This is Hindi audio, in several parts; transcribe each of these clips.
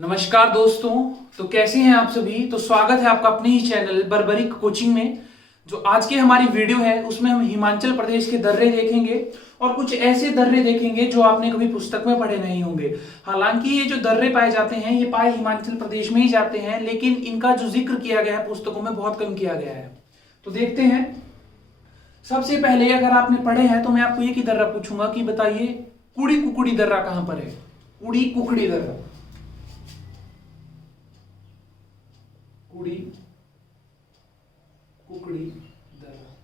नमस्कार दोस्तों। तो कैसे हैं आप सभी। तो स्वागत है आपका अपने ही चैनल बर्बरिक कोचिंग में। जो आज की हमारी वीडियो है उसमें हम हिमाचल प्रदेश के दर्रे देखेंगे और कुछ ऐसे दर्रे देखेंगे जो आपने कभी पुस्तक में पढ़े नहीं होंगे। हालांकि ये जो दर्रे पाए जाते हैं ये पाए हिमाचल प्रदेश में ही जाते हैं, लेकिन इनका जो जिक्र किया गया है पुस्तकों में बहुत कम किया गया है। तो देखते हैं। सबसे पहले अगर आपने पढ़े हैं तो मैं आपको एक ही दर्रा पूछूंगा कि बताइए कुड़ी कुकड़ी दर्रा कहां पर है। कुड़ी कुकड़ी दर्रा, कुड़ी कुकड़ी दर्रा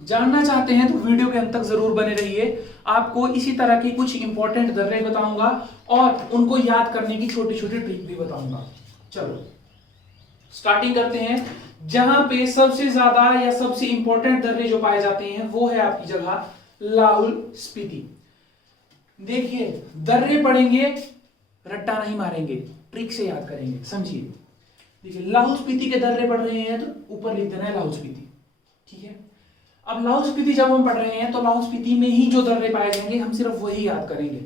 जानना चाहते हैं तो वीडियो के अंत तक जरूर बने रहिए। आपको इसी तरह की कुछ इंपॉर्टेंट दर्रे बताऊंगा और उनको याद करने की छोटी छोटी ट्रिक भी बताऊंगा। चलो स्टार्टिंग करते हैं। जहां पे सबसे ज्यादा या सबसे इंपॉर्टेंट दर्रे जो पाए जाते हैं वो है आपकी जगह लाहुल स्पीति। देखिए दर्रे पढ़ेंगे, रट्टा नहीं मारेंगे, ट्रिक से याद करेंगे, समझिए। देखिए लाहौल स्पीति के दर्रे पढ़ रहे हैं तो ऊपर लिख देना है लाहौल स्पीति, ठीक है। अब लाहौल स्पीति जब हम पढ़ रहे हैं तो लाहौल स्पीति में ही जो दर्रे पाए जाएंगे हम सिर्फ वही याद करेंगे।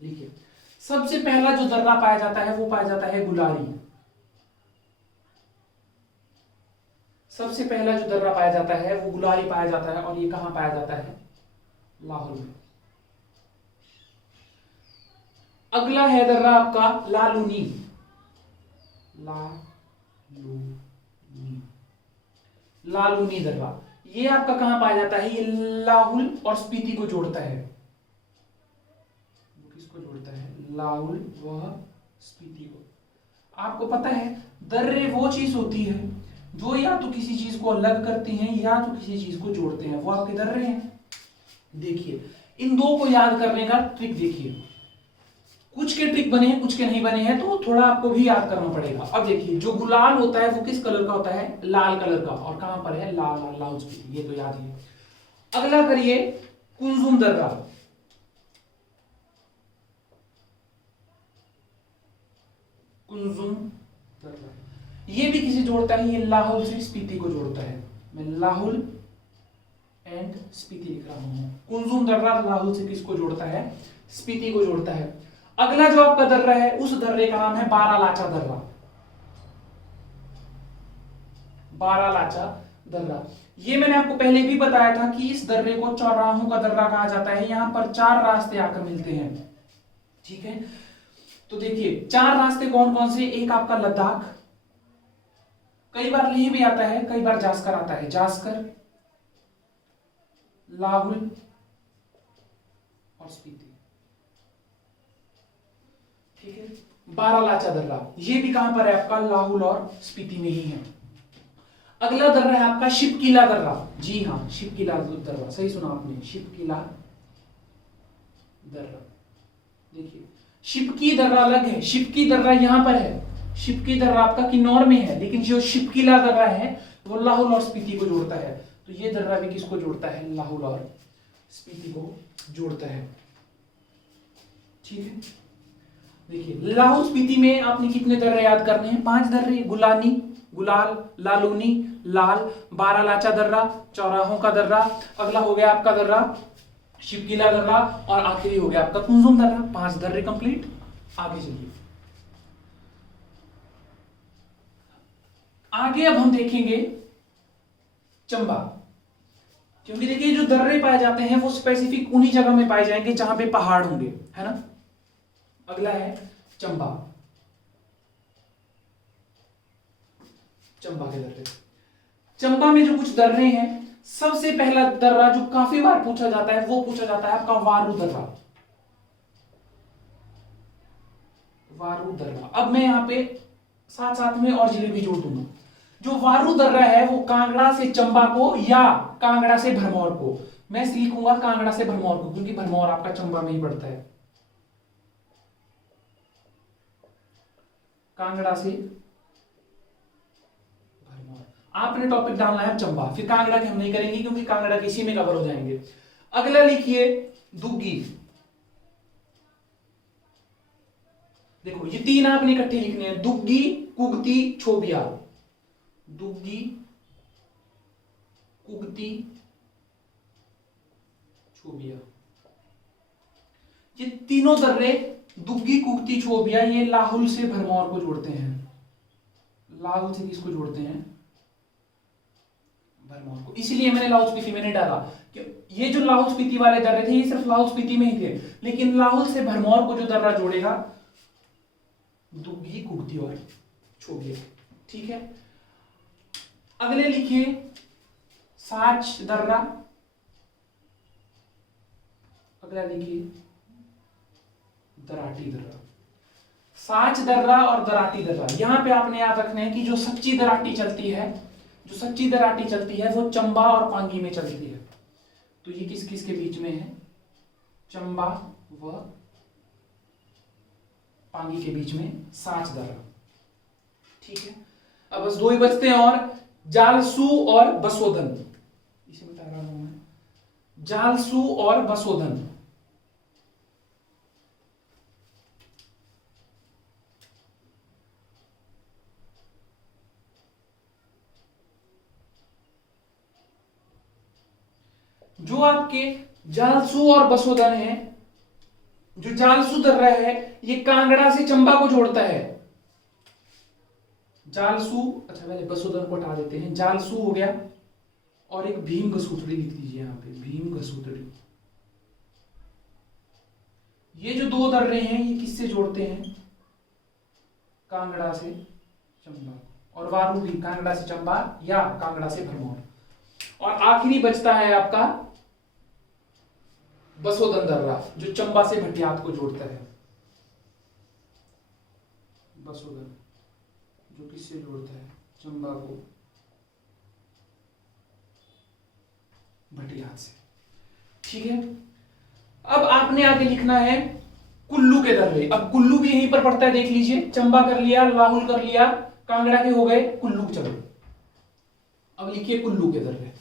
देखिए सबसे पहला जो दर्रा पाया जाता है वो पाया जाता है गुलारी। सबसे पहला जो दर्रा पाया जाता है वो गुलारी पाया जाता है और ये कहां पाया जाता है, लाहौल में। अगला है दर्रा आपका लालूनी। लालूनी दर्रा, ये आपका कहां पाया जाता है, ये लाहुल और स्पीति को जोड़ता है। किसको जोड़ता है, लाहुल व स्पीति को। आपको पता है दर्रे वो चीज होती है जो या तो किसी चीज को अलग करती हैं या तो किसी चीज को जोड़ते हैं, वो आपके दर्रे हैं। देखिए इन दो को याद करने का ट्रिक देखिए, कुछ के ट्रिक बने हैं कुछ के नहीं बने हैं, तो थोड़ा आपको भी याद करना पड़ेगा। अब देखिए जो गुलाल होता है वो किस कलर का होता है, लाल कलर का, और कहां पर है, लाल लाल लाल स्पीति, ये तो याद ही है। अगला करिए कुंजुम दर्रा। कुंजुम दर्रा ये भी किसे जोड़ता है, ये लाहौल से स्पीति को जोड़ता है। मैं लाहौल एंड स्पीति लिख रहा हूं। कुंजुम दर्रा लाहौल से किसको जोड़ता है, स्पीति को जोड़ता है। अगला जो आपका दर्रा है उस दर्रे का नाम है बारालाचा दर्रा। बारालाचा दर्रा, ये मैंने आपको पहले भी बताया था कि इस दर्रे को चौराहों का दर्रा कहा जाता है। यहां पर चार रास्ते आकर मिलते हैं, ठीक है। तो देखिए चार रास्ते कौन कौन से, एक आपका लद्दाख, कई बार लेह भी आता है, कई बार जास्कर आता है, जास्कर, लाहुल और स्पीति, ठीक है। बारालाचा दर्रा ये भी कहां पर है आपका, लाहुल और स्पीति में ही है। अगला दर्रा है आपका शिपकीला दर्रा। जी हाँ, शिपकीला दर्रा, सही सुना आपने, शिपकीला दर्रा। देखिए शिपकी दर्रा अलग है, शिपकी दर्रा यहां पर है, शिपकी दर्रा आपका किन्नौर में है, लेकिन जो शिपकीला दर्रा है वो लाहुल और स्पीति को जोड़ता है। तो ये दर्रा भी किसको जोड़ता है, लाहुल और स्पीति को जोड़ता है, ठीक है। देखिए लाहौल स्पीति में आपने कितने दर्रे याद करने हैं, 5 दर्रे, गुलानी, गुलाल, लालूनी, लाल, बारालाचा दर्रा, चौराहों का दर्रा, अगला हो गया आपका दर्रा शिपकीला दर्रा और आखिरी हो गया आपका कुंजुम दर्रा। 5 दर्रे कंप्लीट। आगे चलिए, आगे अब हम देखेंगे चंबा, क्योंकि देखिए जो दर्रे पाए जाते हैं वो स्पेसिफिक उन्हीं जगह में पाए जाएंगे जहां पे पहाड़ होंगे, है ना। अगला है चंबा, चंबा के दर्रे। चंबा में जो कुछ दर्रे हैं, सबसे पहला दर्रा जो काफी बार पूछा जाता है वो पूछा जाता है आपका वारू दर्रा। वारू दर्रा, अब मैं यहां पे साथ साथ में और जिले भी जोड़ दूंगा। जो वारू दर्रा है वो कांगड़ा से चंबा को या कांगड़ा से भरमौर को, मैं लिखूंगा कांगड़ा से भरमौर को क्योंकि भरमौर आपका चंबा में ही पड़ता है। कांगड़ा से भरमौर, आपने टॉपिक डालना है चंबा, फिर कांगड़ा के हम नहीं करेंगे क्योंकि कांगड़ा के इसी में कवर हो जाएंगे। अगला लिखिए दुग्गी। देखो ये 3 आपने इकट्ठे लिखने हैं, दुग्गी, कुगती, छोबिया। दुग्गी, कुगती, छोबिया, ये तीनों दर्रे दुग्गी कुगती छोबिया ये लाहुल से भरमौर को जोड़ते हैं। लाहुल से किसको जोड़ते हैं? भरमौर को। इसलिए मैंने लाहौल स्पीति में नहीं डाला कि ये जो लाहौल स्पीति वाले दर्रे थे ये सिर्फ लाहौल स्पीति में ही थे, लेकिन लाहुल से भरमौर को जो दर्रा जोड़ेगा दुग्गी कुगती और छोबिया। ठीक है, अगले लिखिए साच दर्रा। अगला लिखिए दराटी दर्रा। साच दर्रा और दराटी दर्रा, यहां पे आपने याद रखना है कि जो सच्ची दराटी चलती है, जो सच्ची दराटी चलती है वो चंबा और पांगी में चलती है। तो ये किस किस के बीच में है? चंबा व पांगी के बीच में साच दर्रा। ठीक है, अब बस दो ही बचते हैं और, जालसू और बसोधन। इसे बता रहा हूं मैं, जालसू और बसोधन। जो आपके जालसू और बसोधन है, जो जालसू दर्रा है ये कांगड़ा से चंबा को जोड़ता है। जालसू, अच्छा पहले बसोधन को हटा देते हैं। जालसू हो गया और एक भीम घसूतड़ी लिख दीजिए यहां पे, भीम घसूतड़ी। ये जो दो दर्रे हैं ये किससे जोड़ते हैं? कांगड़ा से चंबा, और वारू भी कांगड़ा से चंबा या कांगड़ा से भरमौर। और आखिरी बचता है आपका बसोधन दर्रा जो चंबा से भटियात को जोड़ता है। बसोधन जो किससे जोड़ता है? चंबा को भटियात से। ठीक है, अब आपने आगे लिखना है कुल्लू के दर्रे। अब कुल्लू भी यहीं पर पड़ता है, देख लीजिए। चंबा कर लिया, लाहुल कर लिया, कांगड़ा के हो गए, कुल्लू चलो। अब लिखिए कुल्लू के दर्रे।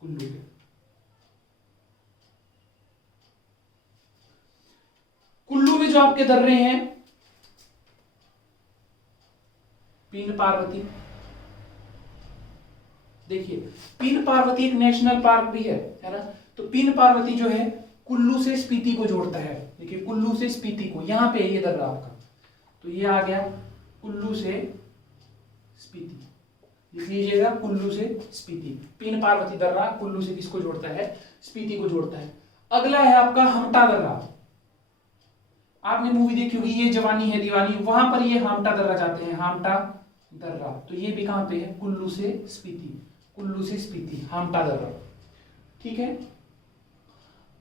कुल्लू के, कुल्लू में जो आपके दर्रे हैं, पीन पार्वती। देखिए पीन पार्वती एक नेशनल पार्क भी है ना। तो पीन पार्वती जो है कुल्लू से स्पीति को जोड़ता है। देखिए कुल्लू से स्पीति को, यहां पे ये दर्रा आपका, तो ये आ गया कुल्लू से स्पीति। लिख लीजिएगा कुल्लू से स्पीति। पीन पार्वती दर्रा कुल्लू से किसको जोड़ता है? स्पीति को जोड़ता है। अगला है आपका हमटा दर्रा। आपने मूवी देखी होगी ये जवानी है दीवानी, वहां पर ये हामटा दर्रा जाते हैं, हामटा दर्रा। तो ये भी कहां पे है? कुल्लू से स्पीति। कुल्लू से स्पीति हामटा दर्रा। ठीक है,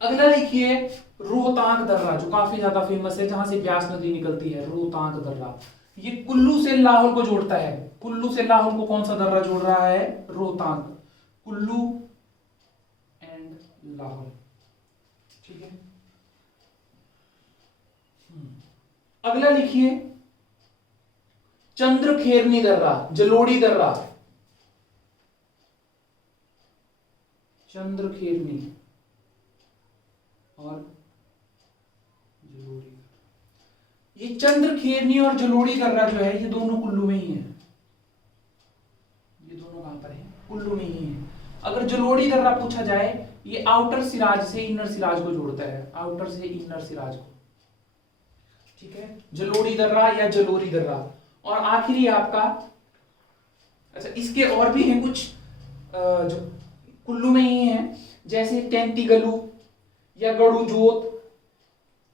अगला लिखिए रोहतांग दर्रा जो काफी ज्यादा फेमस है, जहां से ब्यास नदी निकलती है। रोहतांग दर्रा ये कुल्लू से लाहौल को जोड़ता है। कुल्लू से लाहौल को कौन सा दर्रा जोड़ रहा है? रोहतांग। कुल्लू एंड लाहौल। ठीक है, अगला लिखिए चंद्रखेरनी दर्रा, जलोड़ी दर्रा। चंद्रखेरनी और जलोड़ी। ये चंद्रखेरनी और जलोड़ी दर्रा जो है ये दोनों कुल्लू में ही है। ये दोनों कहां पर है? कुल्लू में ही है। अगर जलोड़ी दर्रा पूछा जाए, ये आउटर सिराज से इनर सिराज को जोड़ता है, आउटर से इनर सिराज को। ठीक है, जलोड़ी दर्रा या जलोरी दर्रा। और आखिरी आपका, अच्छा इसके और भी हैं कुछ जो कुल्लू में ही है, जैसे टेंती गलू या गड़ू जोत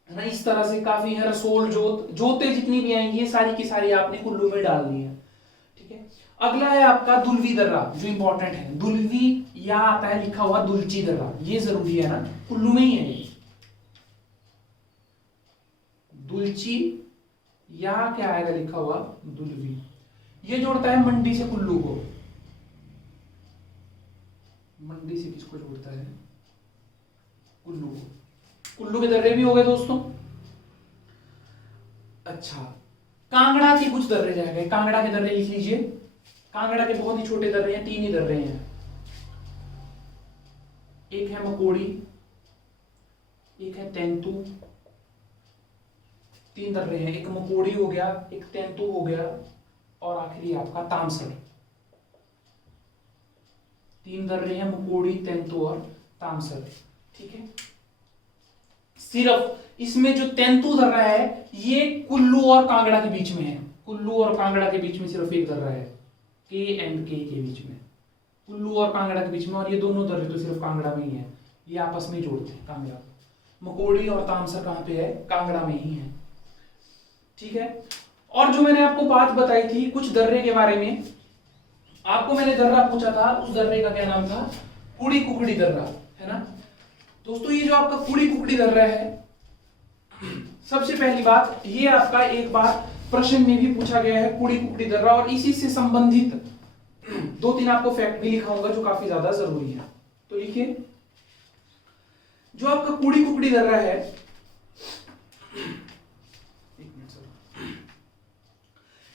है ना, इस तरह से काफी है। रसोल जोत, जोतें जितनी भी आएंगी ये सारी की सारी आपने कुल्लू में डालनी है। ठीक है, अगला है आपका दुलवी दर्रा जो इंपॉर्टेंट है। दुलवी या आता है लिखा हुआ दुलची दर्रा, ये जरूरी है ना, कुल्लू में ही है ये। दुलची या क्या आएगा लिखा हुआ? दुलवी। ये जोड़ता है मंडी से कुल्लू को। मंडी से किसको जोड़ता है? कुल्लू को। कुल्लू के दर्रे भी हो गए दोस्तों। अच्छा, कांगड़ा के कुछ दर्रे जाएंगे। कांगड़ा के दर्रे लिख लीजिए। कांगड़ा के बहुत ही छोटे दर्रे हैं, 3 ही दर्रे हैं। एक है मकोड़ी, एक है तेंतु। 3 दर्रे हैं, एक मकोड़ी हो गया, एक तेंतु हो गया और आखिरी आपका तामसर। 3 दर्रे हैं, मकोड़ी, तेंतु और तामसर। ठीक है, सिर्फ इसमें जो तेंतु दर्रा है ये कुल्लू और कांगड़ा के बीच में है। कुल्लू और कांगड़ा के बीच में सिर्फ एक दर्रा है, के एंड के बीच में, कुल्लू और कांगड़ा के बीच में। और ये दोनों दर्रे तो सिर्फ कांगड़ा में ही है, ये आपस में जोड़ते हैं कांगड़ा। मकोड़ी और तामसर कहाँ पे है? कांगड़ा में ही है। ठीक है। और जो मैंने आपको बात बताई थी कुछ दर्रे के बारे में, आपको मैंने दर्रा पूछा था, उस दर्रे का क्या नाम था? कुड़ी कुकड़ी दर्रा, है ना दोस्तों। ये जो आपका कुड़ी कुकड़ी दर्रा है, सबसे पहली बात ये आपका एक बार प्रश्न में भी पूछा गया है कुड़ी कुकड़ी दर्रा, और इसी से संबंधित 2-3 आपको फैक्ट भी लिखाऊंगा जो काफी ज्यादा जरूरी है। तो लिखिए, जो आपका कुड़ी कुकड़ी दर्रा है,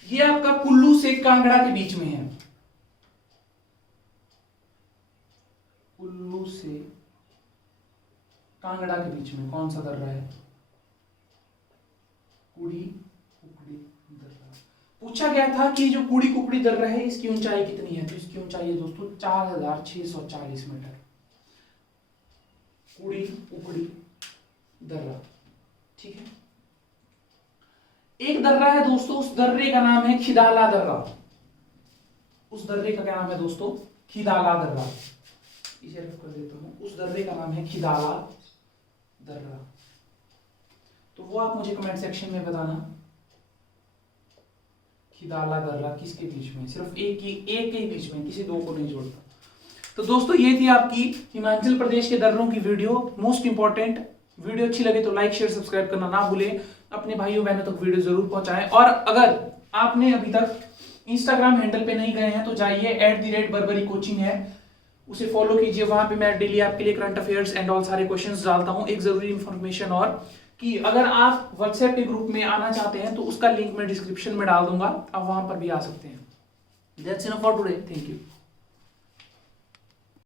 ये आपका कुल्लू से कांगड़ा के बीच में है। कुल्लू से कांगड़ा के बीच में कौन सा दर्रा है? कुड़ी कुकड़ी दर्रा। पूछा गया था कि जो कुड़ी कुकड़ी दर्रा है इसकी ऊंचाई कितनी है? तो इसकी ऊंचाई है दोस्तों 4640 मीटर। कुड़ी कुकड़ी दर्रा, ठीक है। एक दर्रा है दोस्तों, उस दर्रे का नाम है खिदाला दर्रा। उस दर्रे का क्या नाम है दोस्तों? खिदाला दर्रा। इसे रफ कर देता हूं। उस दर्रे का नाम है खिदाला दर्रा। तो वो आप मुझे कमेंट सेक्शन में बताना, खिदाला दर्रा किसके बीच में? सिर्फ एक के बीच में, किसी दो को नहीं जोड़ता। तो दोस्तों ये थी आपकी हिमाचल प्रदेश के दर्रों की वीडियो, मोस्ट इंपॉर्टेंट वीडियो। अच्छी लगे तो लाइक शेयर सब्सक्राइब करना ना भूलें, अपने भाइयों बहनों तक वीडियो जरूर पहुंचाएं। और अगर आपने अभी तक इंस्टाग्राम हैंडल पे नहीं गए हैं तो जाइए, @बर्बरी कोचिंग है, उसे फॉलो कीजिए। वहां पे मैं डेली आपके लिए करंट अफेयर्स एंड ऑल सारे क्वेश्चंस डालता हूं। एक जरूरी इंफॉर्मेशन और कि अगर आप व्हाट्सएप के ग्रुप में आना चाहते हैं तो उसका लिंक मैं डिस्क्रिप्शन में डाल दूंगा, आप वहां पर भी आ सकते हैं। That's enough for today, thank you.